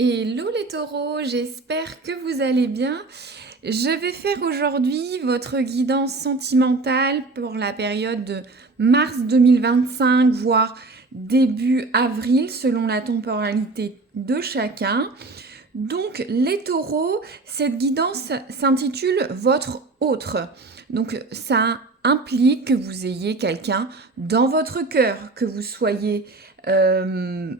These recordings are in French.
Hello les taureaux, j'espère que vous allez bien. Je vais faire aujourd'hui votre guidance sentimentale pour la période de mars 2025, voire début avril, selon la temporalité de chacun. Donc les taureaux, cette guidance s'intitule Votre autre. Donc ça implique que vous ayez quelqu'un dans votre cœur, que vous soyez euh,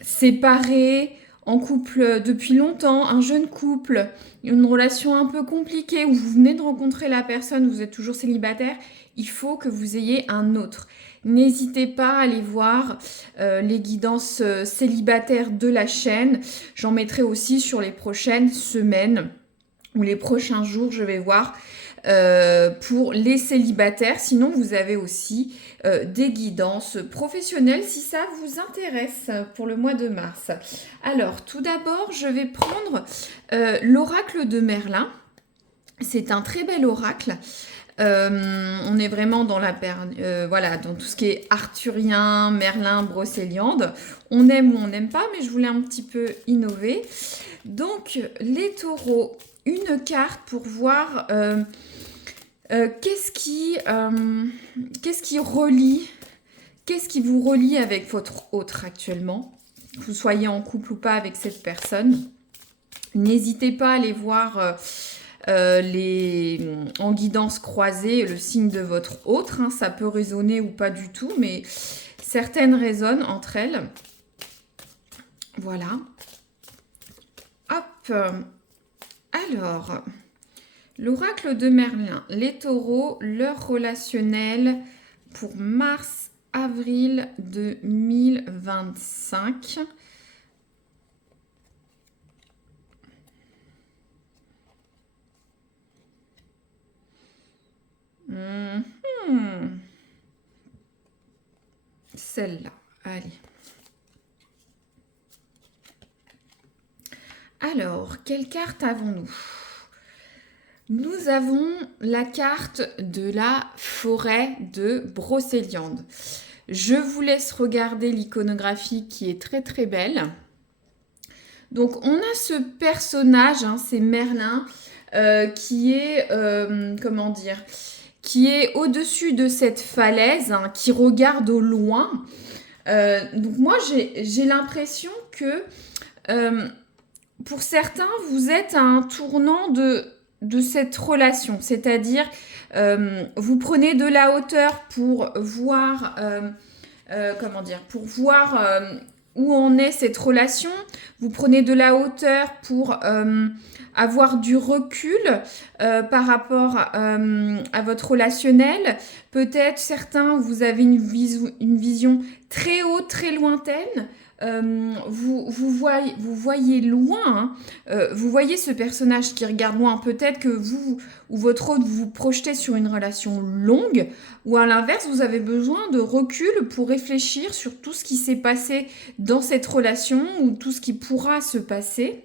séparés, en couple depuis longtemps, un jeune couple, une relation un peu compliquée où vous venez de rencontrer la personne, vous êtes toujours célibataire, il faut que vous ayez un autre. N'hésitez pas à aller voir les guidances célibataires de la chaîne. J'en mettrai aussi sur les prochaines semaines ou les prochains jours, je vais voir pour les célibataires. Sinon, vous avez aussi des guidances professionnelles si ça vous intéresse pour le mois de mars. Alors, tout d'abord, je vais prendre l'oracle de Merlin. C'est un très bel oracle. On est vraiment dans voilà, dans tout ce qui est arthurien, Merlin, Brocéliande. On aime ou on n'aime pas, mais je voulais un petit peu innover. Donc, les taureaux, une carte pour voir qu'est-ce qui relie, qu'est-ce qui vous relie avec votre autre actuellement, que vous soyez en couple ou pas avec cette personne. N'hésitez pas à aller voir en guidance croisée le signe de votre autre. Hein, ça peut résonner ou pas du tout, mais certaines résonnent entre elles. Voilà. Hop. Alors, l'oracle de Merlin, les taureaux, leur relationnel pour mars-avril 2025. Celle-là, allez. Alors, quelle carte avons-nous? Nous avons la carte de la forêt de Brocéliande. Je vous laisse regarder l'iconographie qui est très très belle. Donc on a ce personnage, hein, c'est Merlin, qui est, comment dire, qui est au-dessus de cette falaise, hein, qui regarde au loin. Donc moi j'ai l'impression que pour certains, vous êtes à un tournant de cette relation. C'est-à-dire, vous prenez de la hauteur pour voir, pour voir où en est cette relation. Vous prenez de la hauteur pour avoir du recul par rapport à votre relationnel. Peut-être certains, vous avez une vision très haute, très lointaine. Vous voyez loin, hein, vous voyez ce personnage qui regarde loin. Peut-être que vous ou votre autre vous projetez sur une relation longue, ou à l'inverse, vous avez besoin de recul pour réfléchir sur tout ce qui s'est passé dans cette relation ou tout ce qui pourra se passer.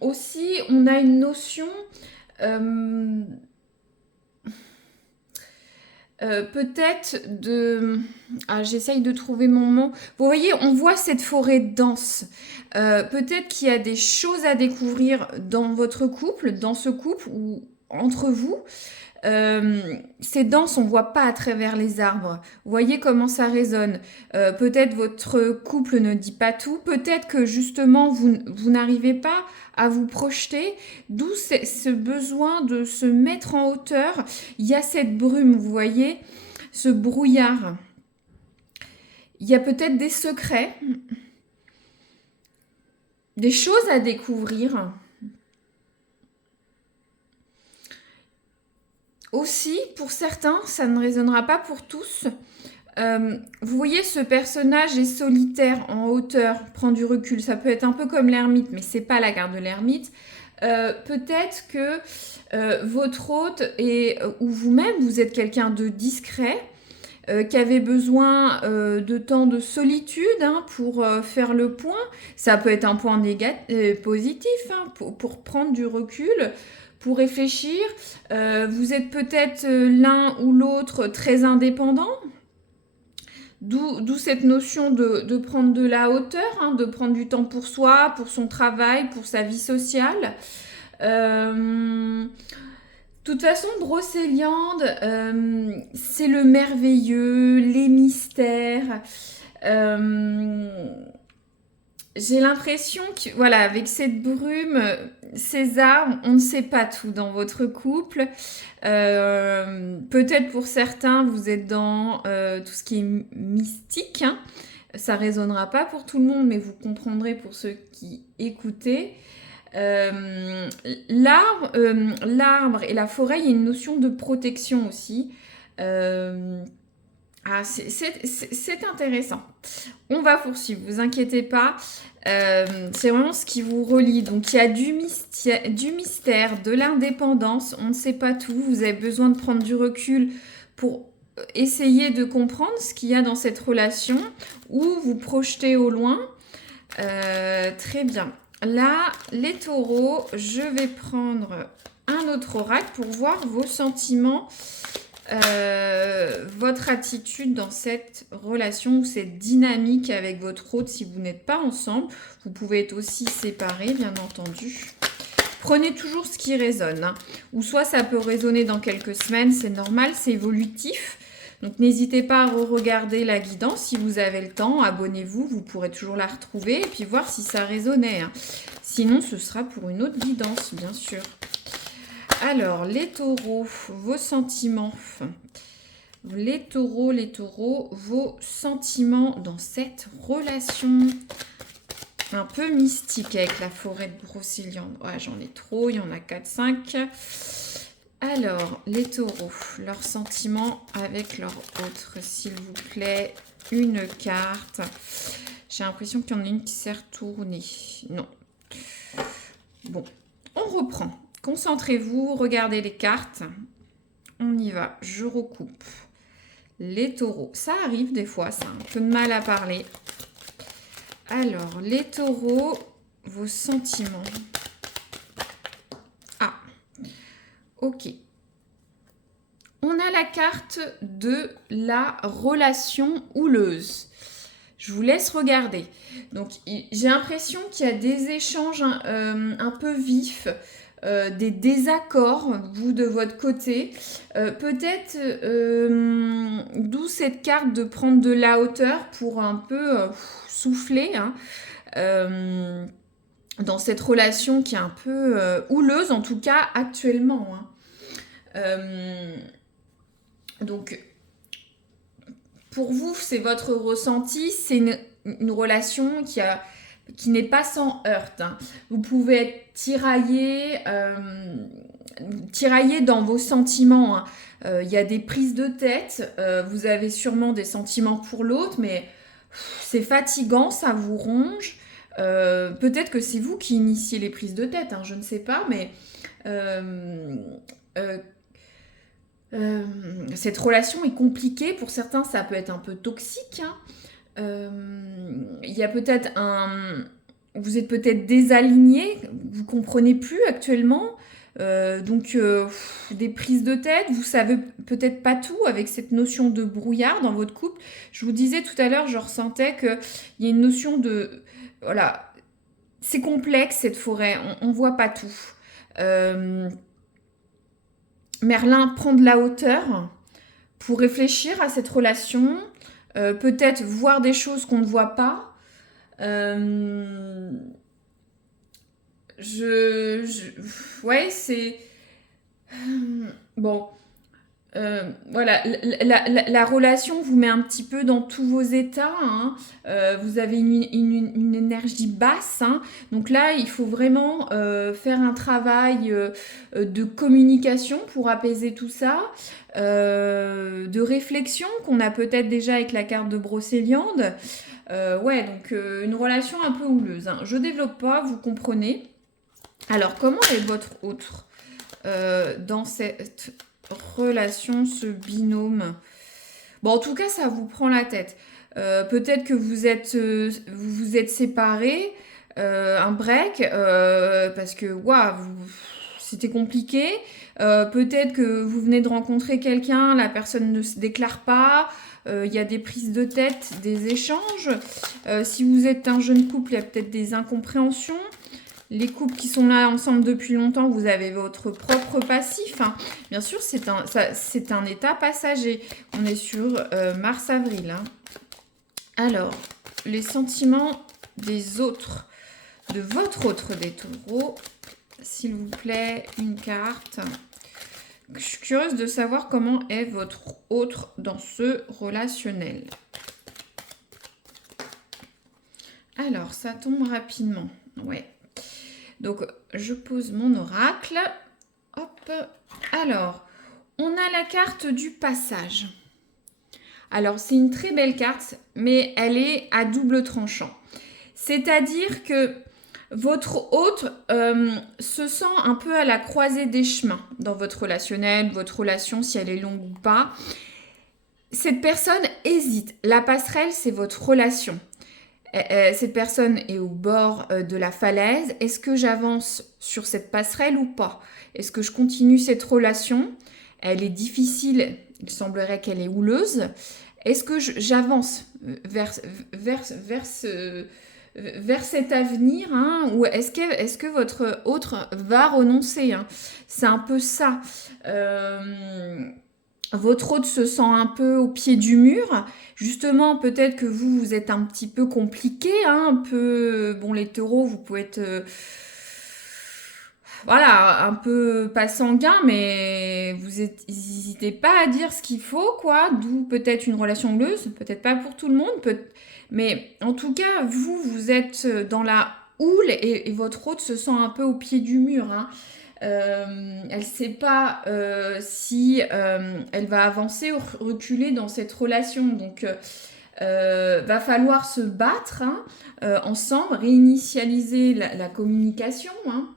Aussi, on a une notion peut-être de... Ah, j'essaye de trouver mon mot. Vous voyez, on voit cette forêt dense. Peut-être qu'il y a des choses à découvrir dans votre couple, dans ce couple ou entre vous. C'est dense, on ne voit pas à travers les arbres. Vous voyez comment ça résonne. Peut-être votre couple ne dit pas tout. Peut-être que justement, vous n'arrivez pas à vous projeter. D'où ce besoin de se mettre en hauteur. Il y a cette brume, vous voyez, ce brouillard. Il y a peut-être des secrets, des choses à découvrir. Aussi, pour certains, ça ne résonnera pas pour tous. Vous voyez, ce personnage est solitaire, en hauteur, prend du recul. Ça peut être un peu comme l'ermite, mais c'est pas la carte de l'ermite. Peut-être que votre hôte ou vous-même, vous êtes quelqu'un de discret, qui avait besoin de temps de solitude, hein, pour faire le point. Ça peut être un point positif, hein, pour prendre du recul, pour réfléchir. Vous êtes peut-être l'un ou l'autre très indépendant. D'où cette notion de prendre de la hauteur, hein, de prendre du temps pour soi, pour son travail, pour sa vie sociale. De toute façon, Brocéliande, c'est le merveilleux, les mystères. Euh, j'ai l'impression que, voilà, avec cette brume, César, on ne sait pas tout dans votre couple. Peut-être pour certains, vous êtes dans tout ce qui est mystique, hein. Ça résonnera pas pour tout le monde, mais vous comprendrez pour ceux qui écoutez. L'arbre et la forêt, il y a une notion de protection aussi. C'est intéressant. On va poursuivre, vous inquiétez pas. C'est vraiment ce qui vous relie. Donc il y a du mystère, de l'indépendance. On ne sait pas tout. Vous avez besoin de prendre du recul pour essayer de comprendre ce qu'il y a dans cette relation ou vous projeter au loin. Très bien. Là, les taureaux, je vais prendre un autre oracle pour voir vos sentiments, votre attitude dans cette relation ou cette dynamique avec votre hôte si vous n'êtes pas ensemble. Vous pouvez être aussi séparés, bien entendu. Prenez toujours ce qui résonne, hein. Ou soit ça peut résonner dans quelques semaines, c'est normal, c'est évolutif. Donc n'hésitez pas à re-regarder la guidance si vous avez le temps, abonnez-vous, vous pourrez toujours la retrouver et puis voir si ça résonnait, hein. Sinon, ce sera pour une autre guidance, bien sûr. Alors, les taureaux, vos sentiments. Les taureaux, vos sentiments dans cette relation un peu mystique avec la forêt de Brocéliande. Ouais, j'en ai trop, il y en a 4, 5. Alors, les taureaux, leurs sentiments avec leur autre, s'il vous plaît. Une carte. J'ai l'impression qu'il y en a une qui s'est retournée. Non. Bon, on reprend. Concentrez-vous, regardez les cartes. On y va, je recoupe. Les taureaux, ça arrive des fois, ça a un peu de mal à parler. Alors, les taureaux, vos sentiments. Ah, ok. On a la carte de la relation houleuse. Je vous laisse regarder. Donc, j'ai l'impression qu'il y a des échanges un peu vifs, des désaccords, vous de votre côté. Peut-être, d'où cette carte de prendre de la hauteur pour un peu souffler, hein, dans cette relation qui est un peu houleuse, en tout cas actuellement, hein. Donc, pour vous, c'est votre ressenti, c'est une relation qui n'est pas sans heurts, hein. Vous pouvez être tiraillé dans vos sentiments, hein. Il y a des prises de tête, vous avez sûrement des sentiments pour l'autre, mais c'est fatigant, ça vous ronge. Peut-être que c'est vous qui initiez les prises de tête, hein, je ne sais pas, mais cette relation est compliquée. Pour certains, ça peut être un peu toxique, hein. Il y a peut-être vous êtes peut-être désaligné, vous comprenez plus actuellement. Donc des prises de tête, vous savez peut-être pas tout avec cette notion de brouillard dans votre couple. Je vous disais tout à l'heure, je ressentais qu'il y a une notion de... Voilà, c'est complexe cette forêt, on voit pas tout. Merlin prend de la hauteur pour réfléchir à cette relation, peut-être voir des choses qu'on ne voit pas. Ouais, c'est... Bon, voilà, la relation vous met un petit peu dans tous vos états, hein. Vous avez une énergie basse, hein. Donc là, il faut vraiment faire un travail de communication pour apaiser tout ça, de réflexion qu'on a peut-être déjà avec la carte de Brocéliande. Ouais, donc une relation un peu houleuse, hein. Je développe pas, vous comprenez. Alors, comment est votre autre dans cette relation, ce binôme? Bon, en tout cas, ça vous prend la tête. Peut-être que vous êtes séparés, un break, parce que waouh, c'était compliqué. Peut-être que vous venez de rencontrer quelqu'un, la personne ne se déclare pas. il y a des prises de tête, des échanges. Si vous êtes un jeune couple, il y a peut-être des incompréhensions. Les couples qui sont là ensemble depuis longtemps, vous avez votre propre passif. Hein. Bien sûr, c'est un état passager. On est sur mars-avril. Hein. Alors, les sentiments des autres, de votre autre des taureaux. S'il vous plaît, une carte. Je suis curieuse de savoir comment est votre autre dans ce relationnel. Alors, ça tombe rapidement. Ouais. Donc, je pose mon oracle. Hop. Alors, on a la carte du passage. Alors, c'est une très belle carte, mais elle est à double tranchant. C'est-à-dire que votre hôte se sent un peu à la croisée des chemins dans votre relationnel, votre relation, si elle est longue ou pas. Cette personne hésite. La passerelle, c'est votre relation. Cette personne est au bord de la falaise. Est-ce que j'avance sur cette passerelle ou pas? Est-ce que je continue cette relation? Elle est difficile. Il semblerait qu'elle est houleuse. Est-ce que j'avance vers cet avenir, hein, ou est-ce que votre autre va renoncer, hein? C'est un peu ça. Votre autre se sent un peu au pied du mur. Justement, peut-être que vous êtes un petit peu compliqué, hein, un peu... Bon, les taureaux, vous pouvez être... voilà, un peu pas sanguin, mais vous n'hésitez pas à dire ce qu'il faut, quoi. D'où peut-être une relation houleuse, peut-être pas pour tout le monde, mais en tout cas, vous êtes dans la houle et votre hôte se sent un peu au pied du mur, hein. Elle ne sait pas si elle va avancer ou reculer dans cette relation. Donc, va falloir se battre, hein, ensemble, réinitialiser la communication, hein.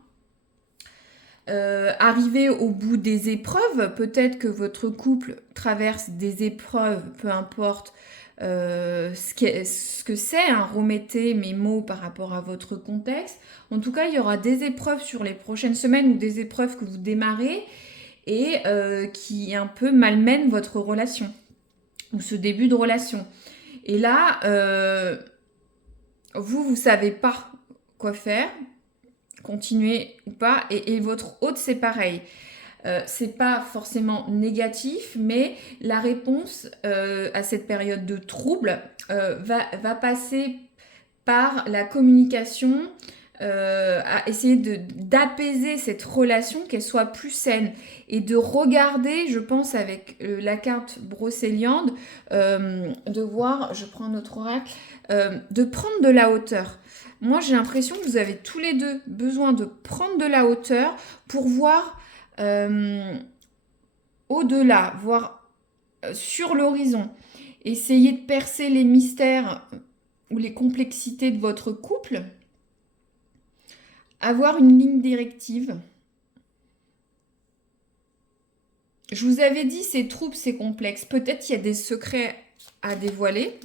Arriver au bout des épreuves. Peut-être que votre couple traverse des épreuves, peu importe ce que c'est, hein. Remettez mes mots par rapport à votre contexte. En tout cas, il y aura des épreuves sur les prochaines semaines ou des épreuves que vous démarrez et qui un peu malmènent votre relation ou ce début de relation. Et là, vous savez pas quoi faire, continuer ou pas, et votre hôte, c'est pareil. C'est pas forcément négatif, mais la réponse à cette période de trouble va passer par la communication, à essayer d'apaiser cette relation, qu'elle soit plus saine, et de regarder, je pense avec la carte brocéliande, de voir, je prends un autre oracle, de prendre de la hauteur. Moi, j'ai l'impression que vous avez tous les deux besoin de prendre de la hauteur pour voir au-delà, voir sur l'horizon. Essayez de percer les mystères ou les complexités de votre couple. Avoir une ligne directive. Je vous avais dit, c'est trouble, c'est complexe. Peut-être qu'il y a des secrets à dévoiler.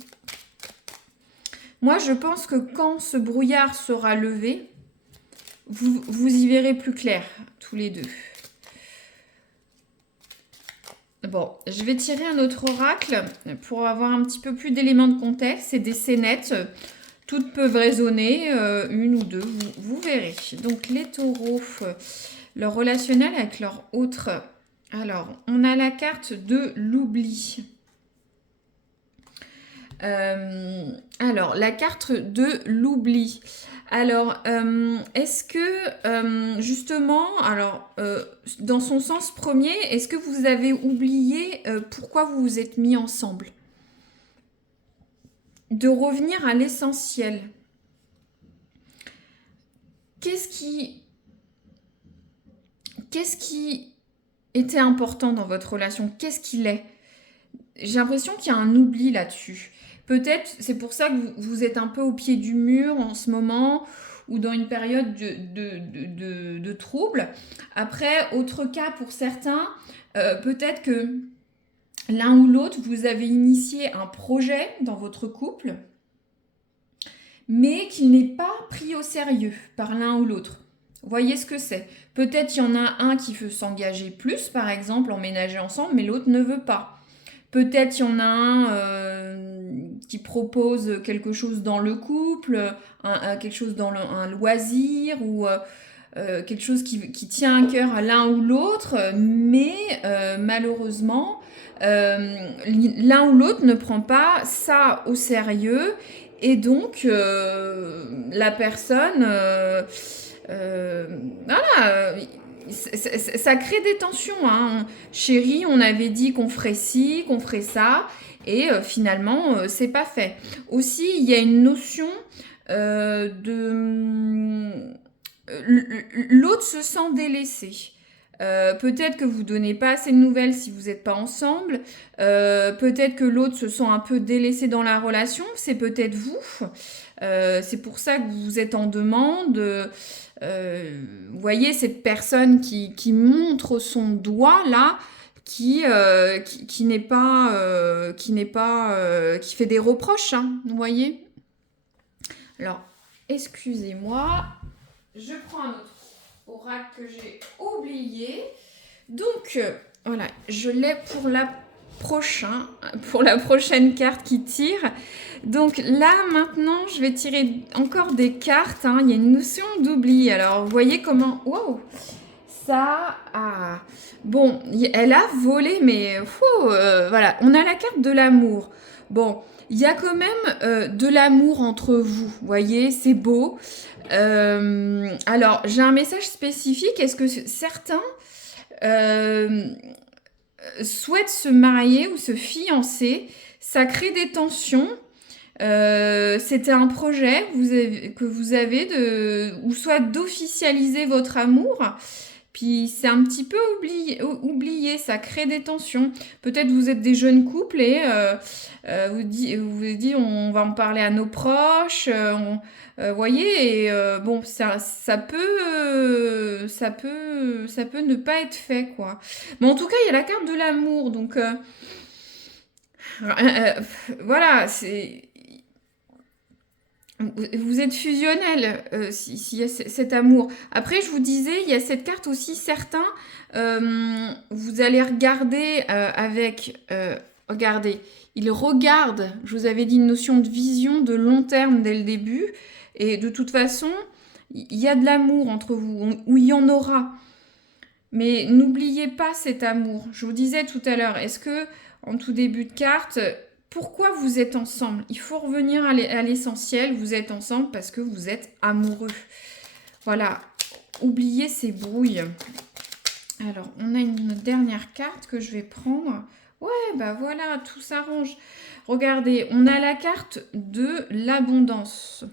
Moi, je pense que quand ce brouillard sera levé, vous y verrez plus clair, tous les deux. Bon, je vais tirer un autre oracle pour avoir un petit peu plus d'éléments de contexte. C'est des scénettes. Toutes peuvent résonner, une ou deux, vous verrez. Donc, les taureaux, leur relationnel avec leur autre. Alors, on a la carte de l'oubli. Alors, la carte de l'oubli. Alors, est-ce que, justement, alors, dans son sens premier, est-ce que vous avez oublié pourquoi vous vous êtes mis ensemble? De revenir à l'essentiel. Qu'est-ce qui était important dans votre relation? Qu'est-ce qu'il est? J'ai l'impression qu'il y a un oubli là-dessus. Peut-être, c'est pour ça que vous êtes un peu au pied du mur en ce moment ou dans une période de trouble. Après, autre cas pour certains, peut-être que l'un ou l'autre, vous avez initié un projet dans votre couple, mais qu'il n'est pas pris au sérieux par l'un ou l'autre. Voyez ce que c'est. Peut-être qu'il y en a un qui veut s'engager plus, par exemple, emménager ensemble, mais l'autre ne veut pas. Peut-être il y en a un qui propose quelque chose dans le couple, quelque chose dans un loisir ou quelque chose qui tient à cœur à l'un ou l'autre, mais malheureusement, l'un ou l'autre ne prend pas ça au sérieux et donc la personne, voilà, ça crée des tensions, hein. Chérie, on avait dit qu'on ferait ci, qu'on ferait ça, et finalement, c'est pas fait. Aussi, il y a une notion de l'autre se sent délaissé. Peut-être que vous donnez pas assez de nouvelles si vous n'êtes pas ensemble. Peut-être que l'autre se sent un peu délaissé dans la relation. C'est peut-être vous. C'est pour ça que vous êtes en demande. Vous voyez cette personne qui montre son doigt là, qui n'est pas, qui fait des reproches. Hein, vous voyez. Alors, excusez-moi. Je prends un autre oracle que j'ai oublié. Donc, voilà, je l'ai pour la prochaine carte qui tire. Donc là, maintenant, je vais tirer encore des cartes. Hein. Il y a une notion d'oubli. Alors, vous voyez comment... Wow, ça... Ah. Bon, elle a volé, mais... voilà, on a la carte de l'amour. Bon, il y a quand même de l'amour entre vous. Vous voyez, c'est beau. Alors, j'ai un message spécifique. Est-ce que certains souhaitent se marier ou se fiancer? Ça crée des tensions. C'était un projet que vous avez ou soit d'officialiser votre amour. Puis c'est un petit peu oublié, ça crée des tensions. Peut-être vous êtes des jeunes couples et vous dites on va en parler à nos proches. Voyez, et bon, ça peut ne pas être fait, quoi. Mais en tout cas, il y a la carte de l'amour, donc voilà, vous êtes fusionnel s'il y a cet amour. Après, je vous disais, il y a cette carte aussi, certains, vous allez regarder regardez, ils regardent, je vous avais dit une notion de vision de long terme dès le début, et de toute façon, il y a de l'amour entre vous, ou il y en aura. Mais n'oubliez pas cet amour. Je vous disais tout à l'heure, est-ce que, en tout début de carte, pourquoi vous êtes ensemble? Il faut revenir à l'essentiel. Vous êtes ensemble parce que vous êtes amoureux. Voilà. Oubliez ces brouilles. Alors, on a une dernière carte que je vais prendre. Ouais, bah voilà, tout s'arrange. Regardez, on a la carte de l'abondance.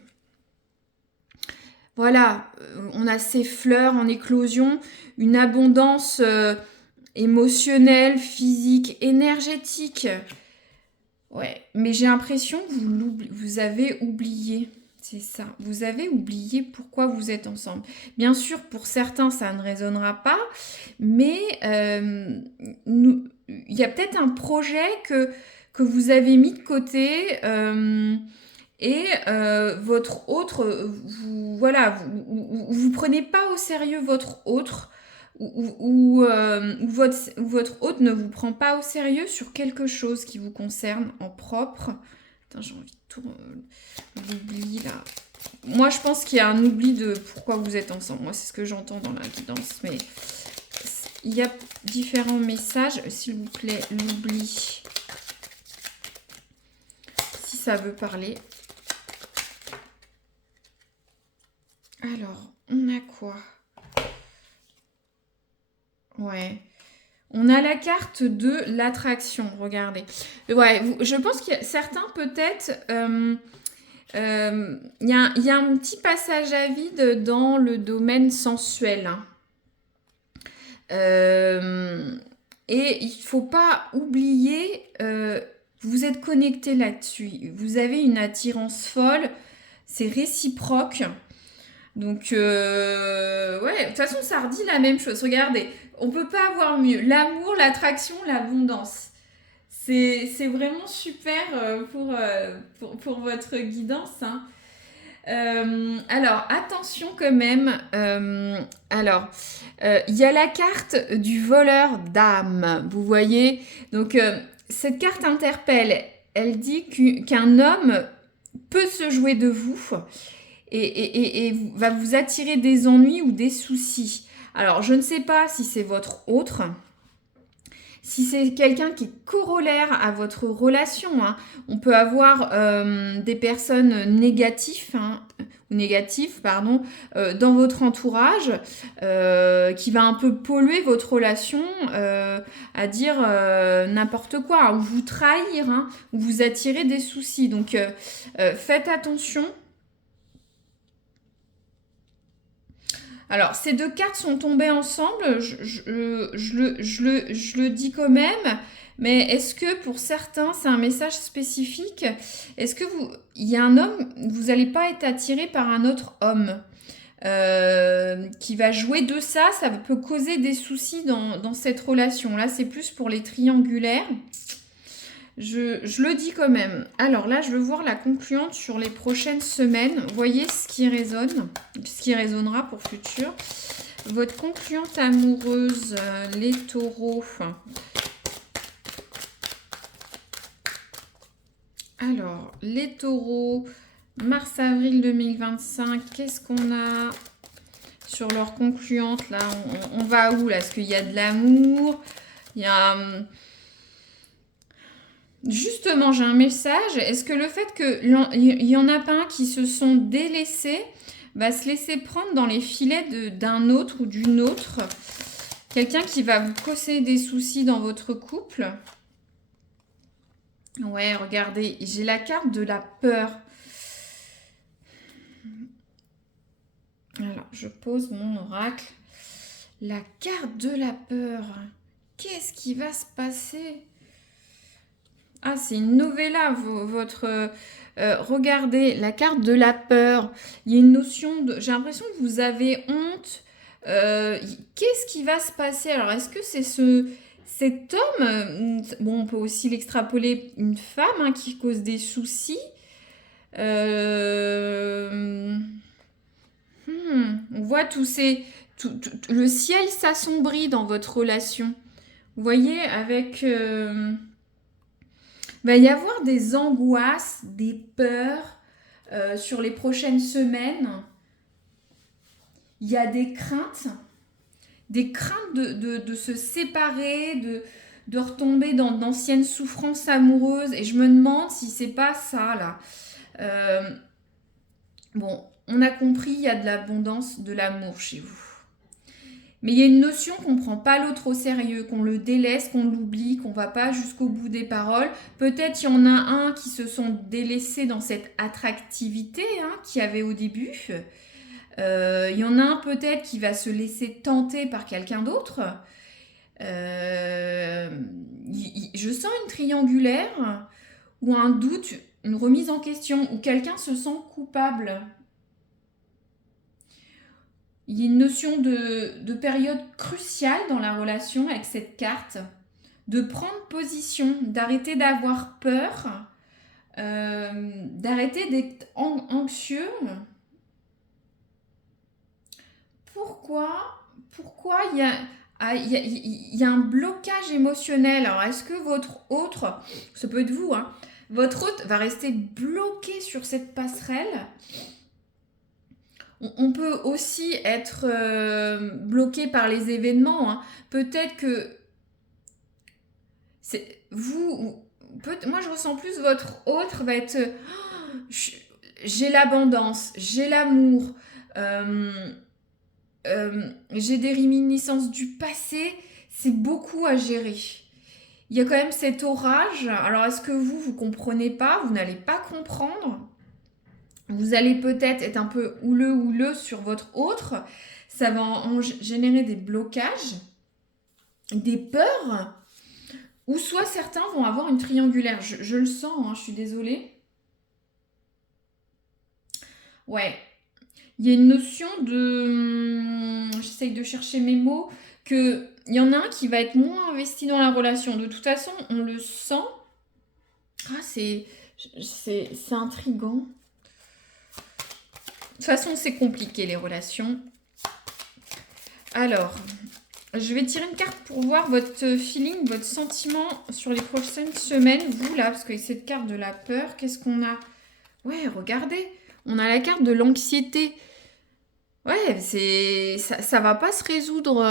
Voilà, on a ces fleurs en éclosion, une abondance émotionnelle, physique, énergétique. Ouais, mais j'ai l'impression que vous avez oublié. C'est ça, vous avez oublié pourquoi vous êtes ensemble. Bien sûr, pour certains, ça ne résonnera pas, mais il y a peut-être un projet que vous avez mis de côté et votre autre, vous prenez pas au sérieux votre autre ou votre hôte ne vous prend pas au sérieux sur quelque chose qui vous concerne en propre. Attends, j'ai envie de tout l'oubli là. Moi, je pense qu'il y a un oubli de pourquoi vous êtes ensemble. Moi, c'est ce que j'entends dans la guidance. Mais il y a différents messages. S'il vous plaît, l'oubli. Si ça veut parler. Alors, on a quoi ? Ouais. On a la carte de l'attraction, regardez. Ouais, je pense qu'il y a certains peut-être... il y a un petit passage à vide dans le domaine sensuel. Hein. Et il ne faut pas oublier, vous êtes connecté là-dessus. Vous avez une attirance folle, c'est réciproque. Donc, ouais, de toute façon, ça redit la même chose. Regardez, on ne peut pas avoir mieux. L'amour, l'attraction, l'abondance. C'est vraiment super pour votre guidance. Hein. Alors, attention quand même. Il y a la carte du voleur d'âme. Vous voyez? Donc, cette carte interpelle. Elle dit qu'un homme peut se jouer de vous et va vous attirer des ennuis ou des soucis. Alors, je ne sais pas si c'est votre autre, si c'est quelqu'un qui est corollaire à votre relation. Hein. On peut avoir des personnes négatives, hein, négatives pardon, dans votre entourage qui va un peu polluer votre relation à dire n'importe quoi, ou vous trahir, hein, ou vous attirer des soucis. Donc, faites attention. Alors, ces deux cartes sont tombées ensemble, je le dis quand même, mais est-ce que pour certains, c'est un message spécifique? Est-ce que il y a un homme, vous n'allez pas être attiré par un autre homme qui va jouer de ça, ça peut causer des soucis dans cette relation. Là, c'est plus pour les triangulaires. Je le dis quand même. Alors là, je veux voir la concluante sur les prochaines semaines. Voyez ce qui résonne, ce qui résonnera pour futur. Votre concluante amoureuse, les taureaux. Alors, les taureaux, mars-avril 2025, qu'est-ce qu'on a sur leur concluante là? On va où là? Est-ce qu'il y a de l'amour? Il y a... Justement, j'ai un message. Est-ce que le fait qu'il y en a pas un qui se sont délaissés va se laisser prendre dans les filets d'un autre ou d'une autre? Quelqu'un qui va vous causer des soucis dans votre couple? Ouais, regardez, j'ai la carte de la peur. Alors, je pose mon oracle. La carte de la peur. Qu'est-ce qui va se passer? Ah, c'est une novella, votre... regardez, la carte de la peur. Il y a une notion de... J'ai l'impression que vous avez honte. Qu'est-ce qui va se passer? Alors, est-ce que c'est cet homme? Bon, on peut aussi l'extrapoler, une femme hein, qui cause des soucis. On voit le ciel s'assombrit dans votre relation. Vous voyez, avec... il va y avoir des angoisses, des peurs sur les prochaines semaines. Il y a des craintes de se séparer, de retomber dans d'anciennes souffrances amoureuses. Et je me demande si c'est pas ça, là. Bon, on a compris, il y a de l'abondance, de l'amour chez vous. Mais il y a une notion qu'on ne prend pas l'autre au sérieux, qu'on le délaisse, qu'on l'oublie, qu'on ne va pas jusqu'au bout des paroles. Peut-être il y en a un qui se sont délaissés dans cette attractivité hein, qu'il y avait au début. Il y en a un peut-être qui va se laisser tenter par quelqu'un d'autre. Je sens une triangulaire ou un doute, une remise en question, où quelqu'un se sent coupable. Il y a une notion de période cruciale dans la relation avec cette carte, de prendre position, d'arrêter d'avoir peur, d'arrêter d'être anxieux. Pourquoi il y a un blocage émotionnel? Alors, est-ce que votre autre, ça peut être vous, hein, votre autre va rester bloqué sur cette passerelle? On peut aussi être bloqué par les événements. Hein. Peut-être que c'est vous. Moi, je ressens plus votre autre va être. J'ai l'abondance, j'ai l'amour, j'ai des réminiscences du passé. C'est beaucoup à gérer. Il y a quand même cet orage. Alors, est-ce que vous comprenez pas? Vous n'allez pas comprendre. Vous allez peut-être être un peu houleux sur votre autre. Ça va générer des blocages, des peurs. Ou soit certains vont avoir une triangulaire. Je le sens, hein, je suis désolée. Ouais. Il y a une notion de... J'essaye de chercher mes mots. Il y en a un qui va être moins investi dans la relation. De toute façon, on le sent. Ah, c'est intriguant. De toute façon, c'est compliqué les relations. Alors, Je vais tirer une carte pour voir votre feeling, votre sentiment sur les prochaines semaines. Vous, là, parce que cette carte de la peur, qu'est-ce qu'on a? Ouais, regardez, on a la carte de l'anxiété. Ouais, ça va pas se résoudre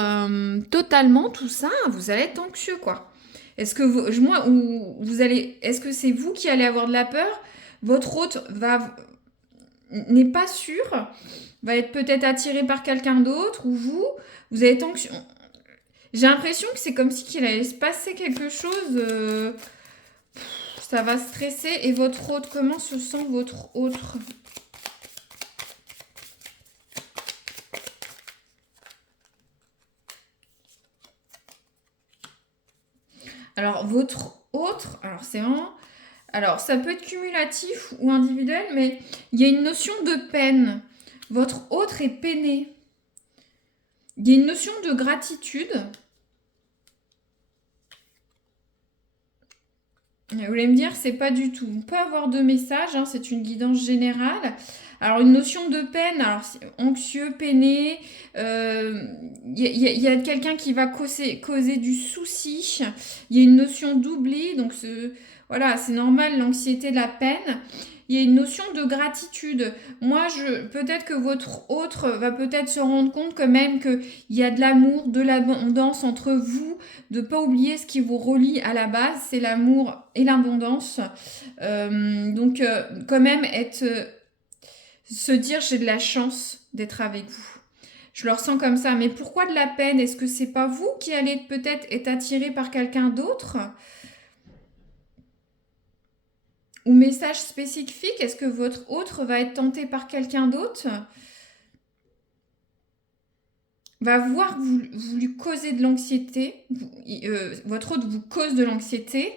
totalement tout ça. Vous allez être anxieux, quoi. Est-ce que vous allez, est-ce que c'est vous qui allez avoir de la peur? Votre hôte n'est pas sûr, va être peut-être attiré par quelqu'un d'autre ou vous allez être anxieux. J'ai l'impression que c'est comme si qu'il allait se passer quelque chose. Ça va stresser. Et votre hôte, comment se sent votre autre? Alors, votre autre, alors c'est vraiment... Alors, ça peut être cumulatif ou individuel, mais il y a une notion de peine. Votre autre est peiné. Il y a une notion de gratitude. Vous allez me dire, c'est pas du tout. On peut avoir deux messages, hein, c'est une guidance générale. Alors, une notion de peine, alors anxieux, peiné, y a quelqu'un qui va causer du souci. Il y a une notion d'oubli, donc voilà, c'est normal, l'anxiété, la peine. Il y a une notion de gratitude. Moi, peut-être que votre autre va peut-être se rendre compte quand même qu'il y a de l'amour, de l'abondance entre vous, de ne pas oublier ce qui vous relie à la base, c'est l'amour et l'abondance. Donc, quand même, se dire j'ai de la chance d'être avec vous. Je le ressens comme ça. Mais pourquoi de la peine? Est-ce que c'est pas vous qui allez peut-être être attiré par quelqu'un d'autre? Ou message spécifique, est-ce que votre autre va être tenté par quelqu'un d'autre? Va voir que vous lui causez de l'anxiété, votre autre vous cause de l'anxiété,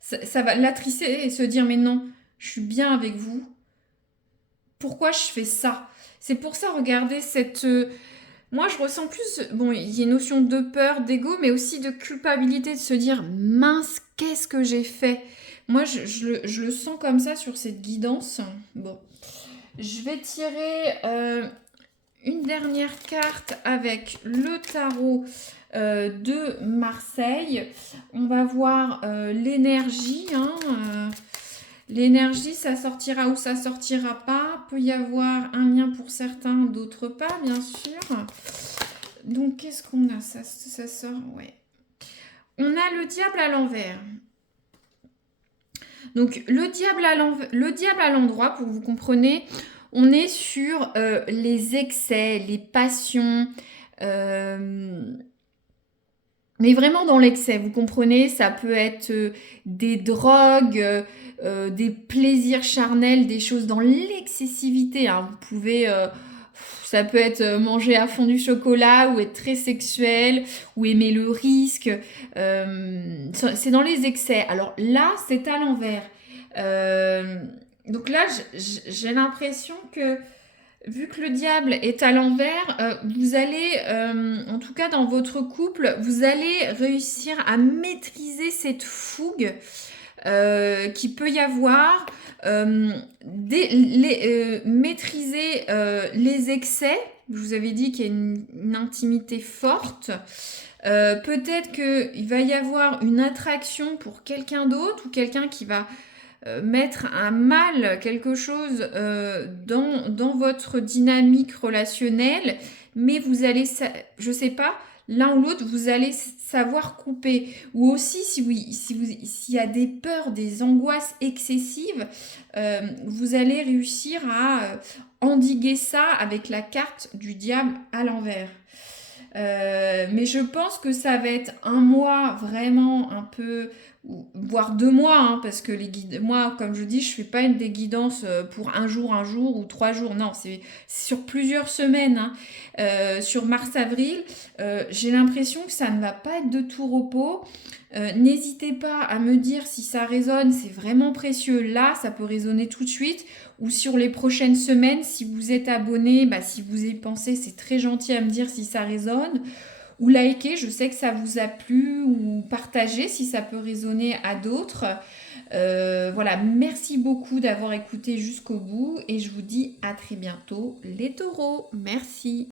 ça va l'attrisser et se dire mais non, je suis bien avec vous, pourquoi je fais ça? C'est pour ça, regardez, moi je ressens plus, bon, il y a une notion de peur, d'ego, mais aussi de culpabilité, de se dire mince, qu'est-ce que j'ai fait? Moi je le sens comme ça sur cette guidance. Bon, je vais tirer une dernière carte avec le tarot de Marseille. On va voir l'énergie. L'énergie, ça sortira ou ça sortira pas. Peut y avoir un lien pour certains, d'autres pas, bien sûr. Donc, qu'est-ce qu'on a? Ça sort, ouais. On a le diable à l'envers. Donc, le diable à l'endroit, pour que vous compreniez, on est sur les excès, les passions, mais vraiment dans l'excès, vous comprenez, ça peut être des drogues, des plaisirs charnels, des choses dans l'excessivité, hein. Vous pouvez, ça peut être manger à fond du chocolat ou être très sexuel ou aimer le risque. C'est dans les excès. Alors là, c'est à l'envers. Euh, donc là, j'ai l'impression que vu que le diable est à l'envers, vous allez, en tout cas dans votre couple, vous allez réussir à maîtriser cette fougue qui peut y avoir, maîtriser les excès. Je vous avais dit qu'il y a une intimité forte. Peut-être qu'il va y avoir une attraction pour quelqu'un d'autre ou quelqu'un qui va mettre à mal quelque chose dans votre dynamique relationnelle, mais vous allez, je sais pas, l'un ou l'autre, vous allez savoir couper. Ou aussi, s'il y a des peurs, des angoisses excessives, vous allez réussir à endiguer ça avec la carte du diable à l'envers. Mais je pense que ça va être un mois vraiment un peu, voire 2 mois, hein, parce que moi, comme je dis, je fais pas des guidances pour un jour ou 3 jours. Non, c'est sur plusieurs semaines, hein. Sur mars-avril, j'ai l'impression que ça ne va pas être de tout repos. N'hésitez pas à me dire si ça résonne, c'est vraiment précieux. Là, ça peut résonner tout de suite. Ou sur les prochaines semaines, si vous êtes abonné, si vous y pensez, c'est très gentil à me dire si ça résonne. Ou liker, je sais que ça vous a plu, ou partager si ça peut résonner à d'autres. Voilà, merci beaucoup d'avoir écouté jusqu'au bout et je vous dis à très bientôt les taureaux. Merci.